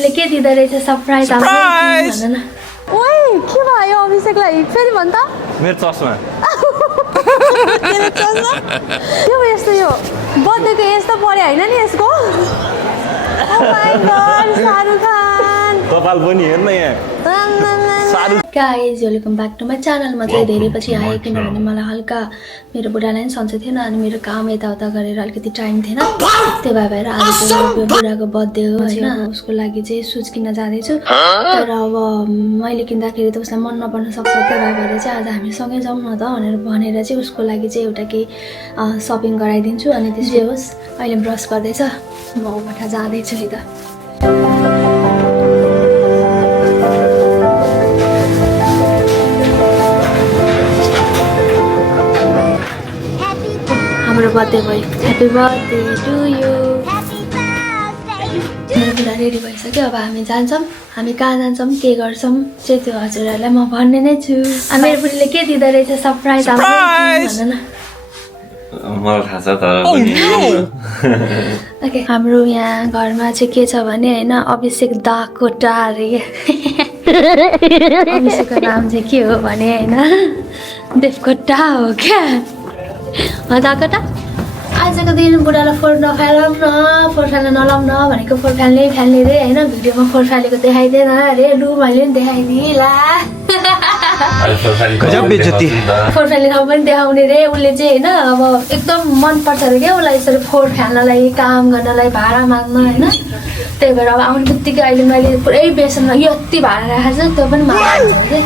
बुढीले के दिँदो रहेछ सरप्राइज भन न। ओइ के भयो अभिषेकलाई फेरि भन् त मेरो चस्मा के भयो यस्तो यो बर्थडेको यस्तो पर्यो होइन नि यसको oh my god Shahrukh Khan कपाल पनि हेर्न यहाँ guys welcome back to my channel. म चाहिँ धेरै पछि आएँ किनभने मलाई हल्का मेरो बुढालाई पनि सन्चै थिएन अनि मेरो काम यताउता गरेर अलिकति टाइम थिएन। त्यो भएर आज त्यो बुढाको बर्थडे हो होइन, उसको लागि चाहिँ सुज किन्न जाँदैछु। तर अब मैले किन्दाखेरि त उसलाई मन नपर्न सक्छ, त्यो भएर चाहिँ आज हामी सँगै जाउँ न त भनेर चाहिँ उसको लागि चाहिँ एउटा केही सपिङ गराइदिन्छु। अनि त्यसै होस् अहिले ब्रस गर्दैछ, म उबाट जाँदैछु नि त। हाम्रो बर्थडे भयो, ह्याप्पी बर्थडे टु यु। मेरो बुढा रेडी भइसक्यो, अब हामी जान्छौँ। हामी कहाँ जान्छौँ के गर्छौँ चाहिँ त्यो हजुरहरूलाई म भन्ने नै छु। मेरो बुढीले के दिँदो रहेछ सरप्राइज भन न। मलाई थाहा छ तर पनि ओके, हाम्रो यहाँ घरमा चाहिँ के छ भने होइन अभिषेक दाकोटा अरे अभिषेकको नाम चाहिँ के हो भने होइन देवकोटा हो क्या दाकोटा। आजको दिन बुढालाई फोहोर नफालौँ न, फोहोर फाल्न नलाउँ न भनेको फोहोर फाल्ने रे होइन, भिडियोमा फोहोर फालेको देखाइदिएन अरे। लु मैले पनि देखाइदिएँ ला फोहोर फाल्ने ठाउँ पनि देखाउने रे उसले चाहिँ होइन। अब एकदम मनपर्छ अरे क्या उसलाई यसरी फोहोर फाल्नलाई, काम गर्नलाई, भाडा माग्न होइन। त्यही भएर अब आउने बित्तिकै अहिले मैले पुरै बेसनमा यति भाडा राखेको छु, त्यो पनि माग्छ क्या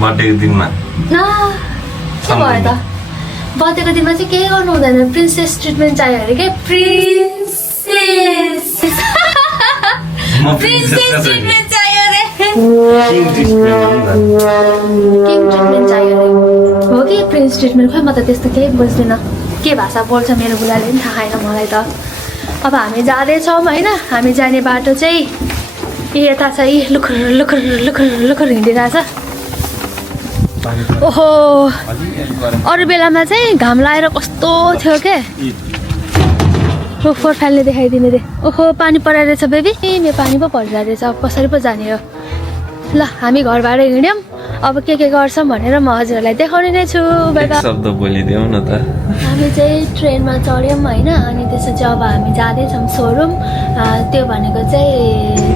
बर्थडेको दिनमा। न के भयो त बर्थडेको दिनमा चाहिँ केही गर्नु हुँदैन, प्रिन्सेस ट्रिटमेन्ट चाहियो अरे क्या। प्रिन्सेस ट्रिटमेन्ट चाहियो अरे, किङ ट्रिटमेन्ट चाहियो अरे हो कि प्रिन्स ट्रिटमेन्ट। खोइ म त त्यस्तो केही बुझ्दिनँ, के भाषा बोल्छ मेरो बुढाले पनि थाहा छैन मलाई त। अब हामी जाँदैछौँ होइन, हामी जाने बाटो चाहिँ यता चाहिँ लुखुर लुखुर लुखुर लुखुर हिँडिरहेछ। ओहो अरू बेलामा चाहिँ घाम लगाएर कस्तो थियो क्या। फोहोर फाल्ने देखाइदिने रे। ओहो पानी पराइरहेछ बेबी, ए मेरो पानी पो परिरहेछ, अब कसरी पो जाने हो। ल हामी घरबाट हिँड्यौँ, अब के गर्छौँ भनेर म हजुरहरूलाई देखाउने नै छु। शब्द बोलिदेऊ न त। हामी चाहिँ ट्रेनमा चढ्यौँ होइन, अनि त्यसपछि अब हामी जाँदैछौँ सोरुम। त्यो भनेको चाहिँ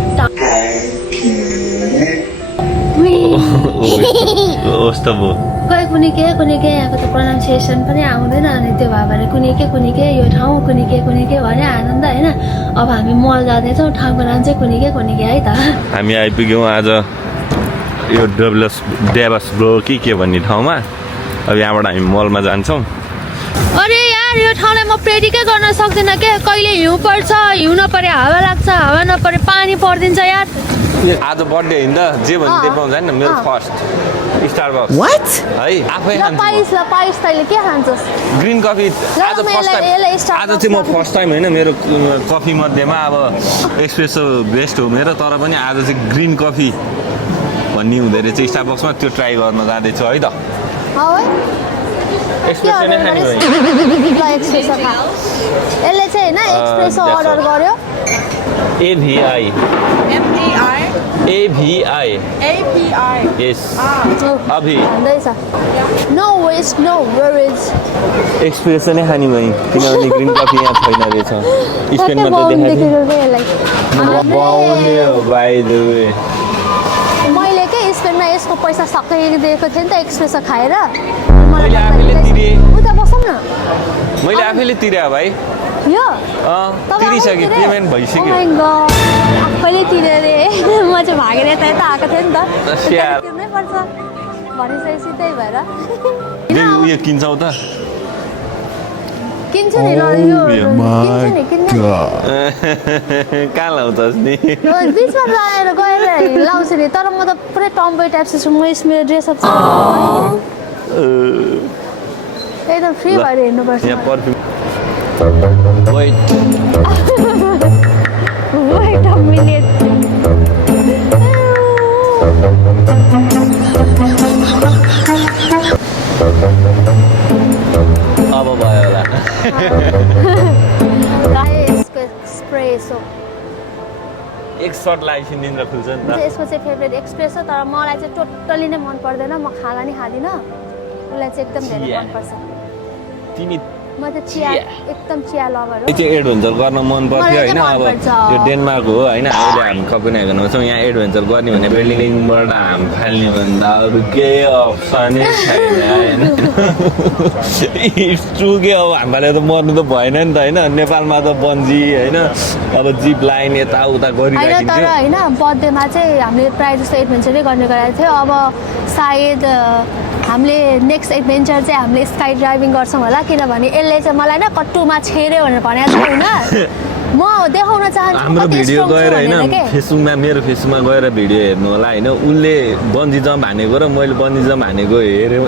खोइ कुनै के यहाँको त प्रोनाउन्सिएसन पनि आउँदैन। अनि त्यो भएर कुनै के यो ठाउँ कुनै के भने आनन्द होइन। अब हामी मल जाँदैछौँ, ठाउँको नाम चाहिँ कुनै के है त। हामी आइपुग्यौँ आज यो डेभस ब्रो के भन्ने ठाउँमा। अब यहाँबाट हामी मलमा जान्छौँ। अरे यार यो ठाउँलाई म प्रेडिकै गर्न सक्दिनँ क्या, कहिले हिउँ पर्छ, हिउँ नपरे हावा लाग्छ, हावा नपरे पानी परिदिन्छ यार। आज बर्थडे होइन जे भन्ने त्यही पाउँछ नि। मेरो फर्स्ट स्टारबक्स है आफै पाइस तैँले के खान्छस्? ग्रिन कफी आज फर्स्ट टाइम। आज चाहिँ म फर्स्ट टाइम होइन मेरो कफी मध्येमा। अब एक्सप्रेसो बेस्ट हो मेरो, तर पनि आज चाहिँ ग्रिन कफी भन्ने हुँदो रहेछ स्टारबक्समा, त्यो ट्राई गर्न जाँदैछु है त। एक्सप्रेसो नै खाने भयो। यसले चाहिँ होइन एक्सप्रेसो अर्डर गर्यो। AVI yes अभि नो वेस्ट नो वेरेज एक्सप्रेसो नै खाने भयो किनभने ग्रिन कफी यहाँ छैन रहेछ। स्पेनमा त देखाइदियो बाइ द वे। मैले के स्पेनमा यसको पैसा सकिदिएको थिएँ नि त एक्सप्रेसो खाएर। मैले आफैले तिरे, उता बसौँ न। मैले आफैले तिरे भाइ, यो तिरिसकेँ, पेमेन्ट भइसक्यो। आफैले तिरे रे, म चाहिँ भागेर यता आएको थिएँ नि त। तिर्नै पर्छ भनिसकेपछि त्यही भएर उयो किन्छौ त किन्छु नि। कहाँ लाउँछस् नि? बिचमा लगाएर गएर लाउँछु नि, तर म त पुरै टम्बोय टाइप छु। म मेरो ड्रेसअप छ एकदम फ्री भएर हिँड्नुपर्छ। Wait a minute. अब भयो होला। Espresso. सर्ट लागेपछि निन्द्रा खुल्छ नि त यसको चाहिँ फेभरेट एक्सप्रेस हो तर मलाई चाहिँ टोटली नै मन पर्दैन म खाना नि खाँदिनँ उसलाई चाहिँ एकदम धेरै चिया। मनपर्छ तिमी म त चिया एकदम चिया लभर हो यो चाहिँ एडभेन्चर गर्न मन पर्थ्यो मलाई होइन चाहिँ अब मनपर्छ। यो डेनमार्क हो होइन अहिले हामी कपेनहेगन छौँ यहाँ एडभेन्चर गर्ने भने बिल्डिङबाट हाम फाल्ने भन्दा अरू केही अप्सनै छैन होइन इट्स ट्रु के अब हामीलाई त मर्नु त भएन नि त होइन नेपालमा त बन्जी होइन अब जिप लाइन यताउता होइन तर गरिराखिन्थ्यो होइन बर्थडेमा चाहिँ हामीले प्रायः जस्तो एडभेन्चरै गर्ने गरेको थियो अब सायद हामीले नेक्स्ट एडभेन्चर चाहिँ हामीले स्काई ड्राइभिङ गर्छौँ होला किनभने यसले चाहिँ मलाई न कट्टुमा छेर्यो भनेर भनेको छ होइन म देखाउन चाहन्छु हाम्रो कति भिडियो strong छु गएर भनेर होइन के। फेसबुकमा मेरो फेसबुकमा गएर भिडियो हेर्नु होला होइन उसले बन्जी जम्प हानेको र मैले बन्जी जम्प हानेको हेर्नु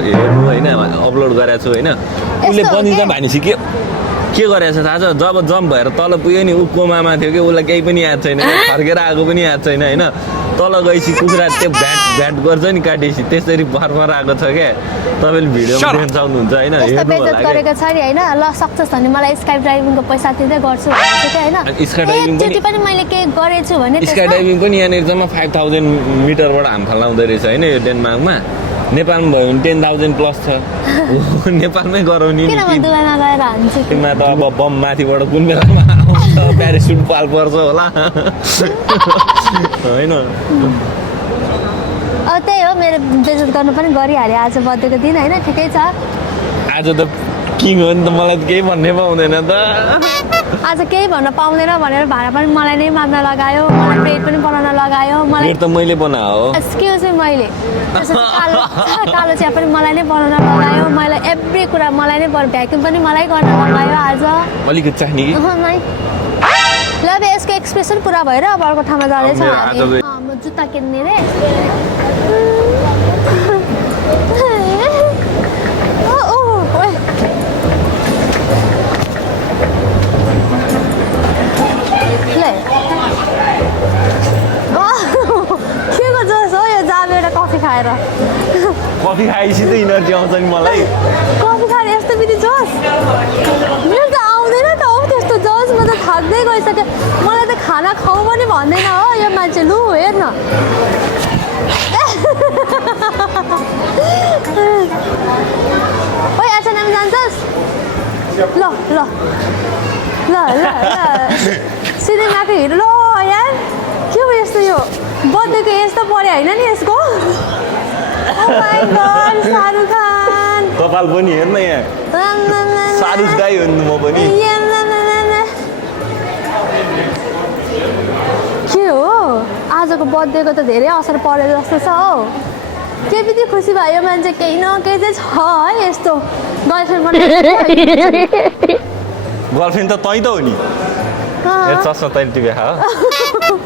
होइन अपलोड गरेको छु होइन उसले यस्तो हो बन्जी के? जम्प हानेपछि के गरेको छ थाहा छ जब जम्प भएर तल पुग्यो नि ऊ कोमामा थियो कि उसलाई केही पनि याद छैन फर्केर आएको पनि याद छैन होइन तल गएपछि कुखुरा त्यो भ्याट गर्छ नि काटेपछि त्यसरी भर्खर आएको छ क्या तपाईँले भिडियोमा देख्न सक्नुहुन्छ होइन यस्तो हेर्नु बेइज्जत होला गरेको छ नि होइन ल सक्छस् भने मलाई स्काई ड्राइभिङको पैसा तिर्दै गर्छु भनेको थियो होइन स्काई ड्राइभिङ पनि- एकचोटि पनि मैले केही गरेछु भने स्काई त्यसमा डाइभिङ पनि यहाँनिर जम्मा 5000 मिटरबाट हाम फाल्लाउँदो रहेछ होइन यो डेनमार्कमा नेपालमा भयो भने 10,000 प्लस छ हो, नेपालमै गराउने किन म दुबईमा गएर हान्छु मा त अब बम माथिबाट कुन बेलामा आउँछ प्यारासुट पाल पर्छ होला होइन अब त्यही हो मेरो बेइज्जत गर्नु पनि गरिहाल्यो आज बर्थडेको दिन होइन ठिकै छ आज त किङ हो नि त मलाई त केही भन्नै पाउँदैन त आज केही भन्न पाउँदैन भनेर भाडा पनि मलाई नै माग्न लगायो मलाई ब्रेड पनि बनाउन लगायो मलाई मेरो त मैले बनाएको हो एक्सक्युज मी मैले त्यसपछि कालो चिया पनि मलाई नै बनाउन लगायो मलाई एभ्री कुरा मलाई नै भ्याक्युम पनि मलाई गर्न लगायो आज अलिकति चाहिने कि नै ल अब यसको एक्सप्रेसन पुरा भएर अब अर्को ठाउँमा जाँदैछौँ अब आज हामी म जुत्ता किन्ने रे ओए ले के को जोस हो यो जाम एउटा कफी खाएर कफी खाएपछि त इनर्जी आउँछ नि मलाई कफी खाएर यस्तो बित्ति जोस मेरो त आउँदैन त हो त्यस्तो जोस म त थाक्दै गइसक्यो मलाई त खाना खाऊ पनि भन्दैन हो यो मान्छे लु हेर न ओइ एचएनएम जान्छस् ल ल ल ल ल सिनेमाको हिरो ल यार के हो यस्तो यो बर्थडेको यस्तो पऱ्यो होइन नि यसको Oh my God, Shahrukh Khan कपाल पनि हेर्न यहाँ शाहरुख दाई हो नि म पनि के हो आजको बर्थडेको त धेरै असर परेको जस्तो छ हौ के बित्ति खुसी भयो मान्छे केही न केही चाहिँ छ है यस्तो गर्लफ्रेन्ड गर्लफ्रेन्ड त तै त हो नि ए चस्मा तैँले टिपेको हो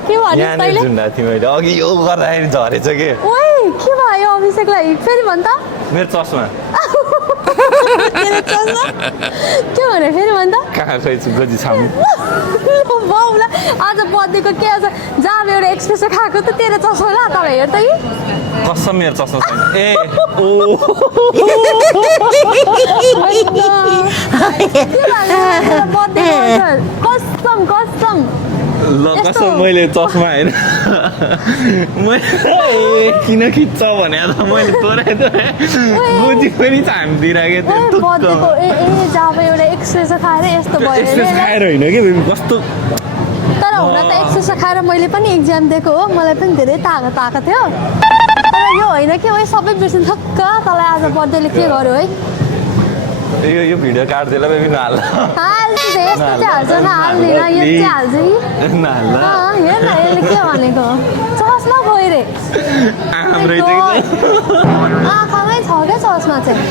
के भन्नु यहाँनिर तैँले झुन्डा थिएँ मैले अघि यो गर्दाखेरि झरेछ कि ओइ के भयो अभिषेकलाई फेरि भन् त मेरो चस्मा के भने फेरि भन् त कहाँ खै गोजी छाउनु बाउला आज बर्थडेको के आज जहाँ एउटा एक्सप्रेसो खाएको त तेरो चस्मा ल तपाईँ हेर त कि कसम मेरो चस्मा छैन ए ओ कसम कसम ल कसम मैले चस्मा होइन मैले किन खिच्छ भने त मैले तोराइ गोजी पनि छामिदिइराखेँ बर्थडेको ए जब एउटा एक्सप्रेसो खाएर यस्तो भयो एक्सप्रेस अरे खाएर होइन कि कस्तो तर हुन त एक्सप्रेसो खाएर मैले पनि इक्जाम दिएको हो मलाई पनि धेरै तागत आएको थियो तर यो होइन कि है सबै बिर्सिनु थक्क तँलाई आज बर्थडेले के गर्यो है यो भिडियो काट्दिएला बेबी नहाल हाल्छु त यस्तो चाहिँ हाल्छु न हाल्दिनँ यो चाहिँ हाल्छु कि नहाल हेर न यसले के भनेको चस्मा खोइ रे हाम्रो चाहिँ आँखामै छ क्या चस्मा चाहिँ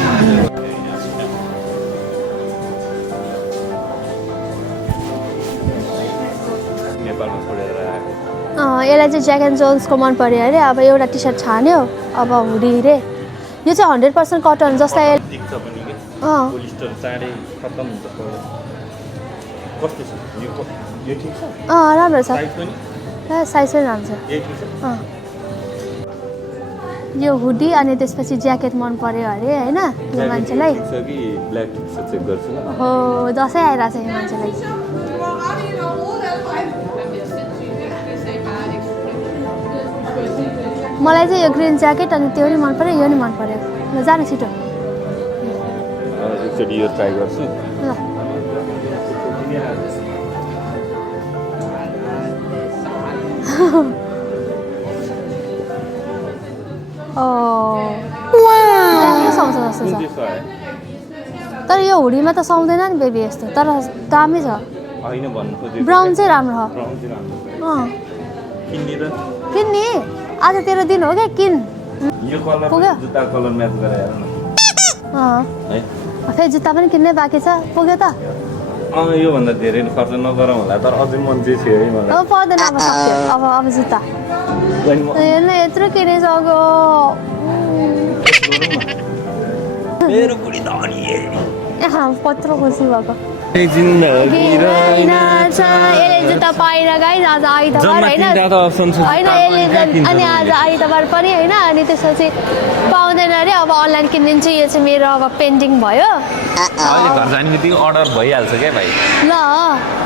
नेपालमा छोडेर आएको यसलाई चाहिँ ज्याक एन्ड जोन्सको मन पऱ्यो अरे अब एउटा टी सर्ट छान्यो अब हुडी रे यो चाहिँ 100% कटन जस्तै दिक्छ पनि के अँ पोलिस्टर चाँडै खत्तम हुन्छ कस्तो छ यो ठिक छ राम्रो छ साइज पनि साइज पनि राम्रो छ यही ठिक छ यो हुडी अनि त्यसपछि ज्याकेट मन पर्यो अरे होइन यो मान्छेलाई ठिक छ कि ब्ल्याक ठिक छ चेक गर्छु ल हो दसैँ आइरहेको छ यो मान्छेलाई मलाई चाहिँ यो ग्रिन ज्याकेट अनि त्यो नि मन पर्यो यो नि मन पर्यो ल जानु छिटो एकचोटि यो ट्राई गर्छु ल सुहाउँछ जस्तो छ तर यो हुडीमा त सुहाउँदैन नि बेबी यस्तो तर दामी छ होइन भन्नु खोजेको ब्राउन चाहिँ राम्रो हो ब्राउन चाहिँ राम्रो छ। अँ किन्ने र किन्ने आज तेरो दिन हो क्या किन यो कलर पुग्यो? जुत्ता कलर म्याच गरेर हेर न अँ है फेरि जुत्ता पनि किन्नै बाँकी छ पुग्यो त योभन्दा धेरै खर्च नगरौँ होला तर अझै मन चाहिँ थियो है मलाई अब पर्दैन अब सक्यो अब जुत्ता बहिनी, म- हेर्नु यत्रो किनिसक्यो मेरो बुढी धनी कत्रो खुसी भएको जिन्दगी रहेनछ, यसले जुत्ता पाइन गाइस आज आइतबार जम्मा होइन तिनवटा त अप्सन छ होइन यसले अनि आज आइतबार पनि होइन अनि त्यसपछि पाउँदैन अरे अब अनलाइन किनिदिन्छु यो चाहिँ मेरो अब पेन्डिङ भयो अहिले घर जाने बित्तिकै अर्डर भइहाल्छ क्या भाइ ल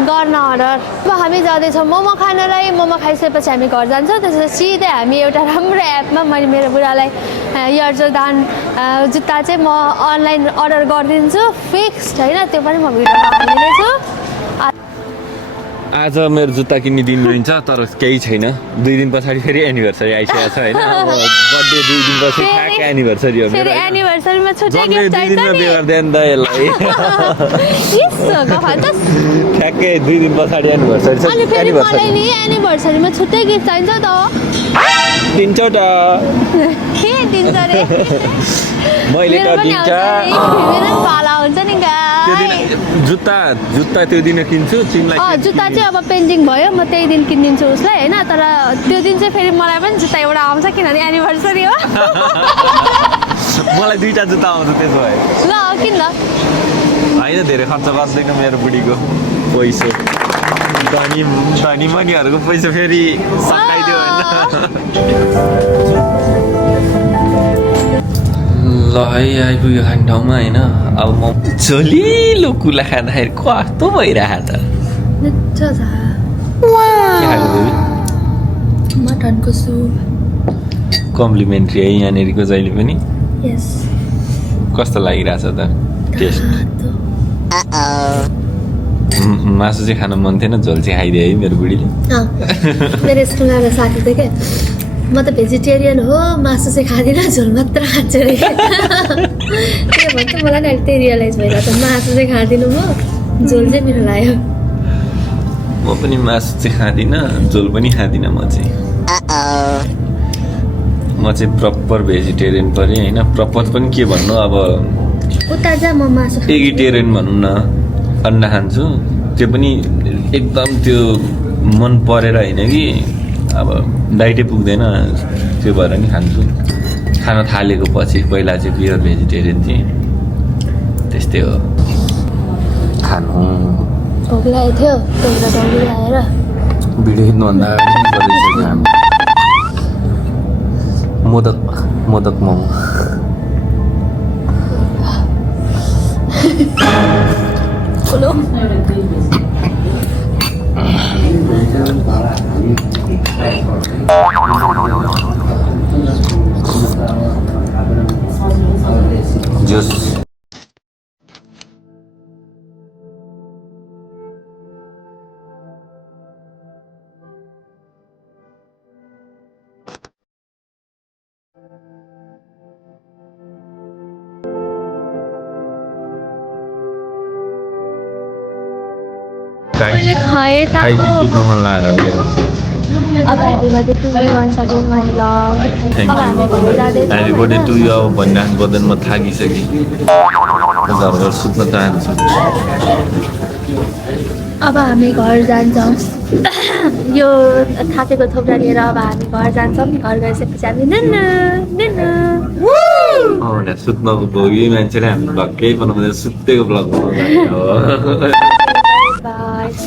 गर्न अर्डर अब हामी जाँदैछौँ मोमो खानलाई मोमो खाइसकेपछि हामी घर जान्छौँ त्यसपछि सिधै हामी एउटा राम्रो एपमा मैले मेरो बुढालाई इयर जोर्डान जुत्ता चाहिँ म अनलाइन अर्डर गरिदिन्छु फिक्स्ड होइन त्यो पनि म भिडियोमा हालिदिनेछु आज मेरो जुत्ता किन्ने दिन रहन्छ तर केही छैन 2 दिन पछाडि फेरि एनिभर्सरी आइसकेको छ होइन बर्थडे 2 दिन पछि ठ्याक्क एनिभर्सरी हो फेरि मेरो एनिभर्सरीमा छुट्टै जम्मै गिफ्ट 2 चाहिन्छ दिनमा नि बिहे गरिदिएँ नि त यसलाई ठ्याक्कै 2 दिन पछाडि एनिभर्सरी छ अनि फेरि मलाई एनिभर्सरी नि एनिभर्सरीमा छुट्टै गिफ्ट चाहिन्छ त दिन्छौटा के दिन्छ रे मैले मेरो त पनि दिन्छ आउँछ नि, मेरो पनि पाला हुन्छ नि त्यो दिन गाई जुत्ता त्यो दिन किन्छु तिमीलाई जुत्ता चाहिँ अब पेन्डिङ भयो म त्यही दिन किनिदिन्छु उसलाई होइन तर त्यो दिन चाहिँ फेरि मलाई पनि जुत्ता एउटा आउँछ किनभने एनिभर्सरी हो मलाई 2टा जुत्ता आउँछ त्यसो भए ल किन ल होइन धेरै खर्च गर्दैन मेरो बुढीको पैसा धनी मनीहरूको पैसा फेरि सकाइदियो होइन ल है आइपुग्यो खाने ठाउँमा होइन अब म झोलिलो कुला खाँदाखेरि कस्तो भइरहेको मिठो छ छ के खाएको बेबी मटनको सुप कम्प्लिमेन्ट्री है यहाँनिरको जहिले पनि यस कस्तो लागिरहेछ त टेस्ट मासु चाहिँ खान मन थिएन झोल चाहिँ खाइदिए है मेरो बुढीले मेरो स्कुलमा एउटा साथी थियो क्या म त भेजिटेरियन हो मासु चाहिँ खाँदिनँ झोल मात्र खान्छु अरे त्यो भन्छु मलाई नि अहिले त्यही रियलाइज भइरहेको छ मासु चाहिँ खाँदिनँ म झोल चाहिँ मेरो लाग्यो म पनि मासु चाहिँ खाँदिनँ झोल पनि खाँदिनँ म चाहिँ प्रपर भेजिटेरियन परेँ होइन प्रपर पनि के भन्नु अब उता जा म मासु एगिटेरियन भनौँ न अन्डा खान्छु त्यो पनि एकदम त्यो मन परेर होइन कि अब डाइटै पुग्दैन त्यो भएर नि खान्छु खान थालेको पछि पहिला चाहिँ प्योर भेजिटेरियन थिएँ त्यस्तै हो खानु भोक लागेको थियो त्यही भएर डल्ली आएर भिडियो खिच्नुभन्दा अगाडि गरिसक्यो हामी मोदक मोमो ठुलो जुस खाएँ त अब हामी बर्थडे टु भनिसक्यौँ मैले अब हामी घुम्नु जाँदैछौँ ह्याप्पी बर्थडे टु यु अब भनिराख्नु पर्दैन म थाकिसकेँ घर घर सुत्न चाहन्छु अब हामी घर जान्छौँ यो थाकेको थोप्रा लिएर अब हामी घर जान्छौँ घर गइसकेपछि हामी सुत्नको भोगी मान्छेले हामी भक्कै बनाउँदै सुतेको ब्लग बाई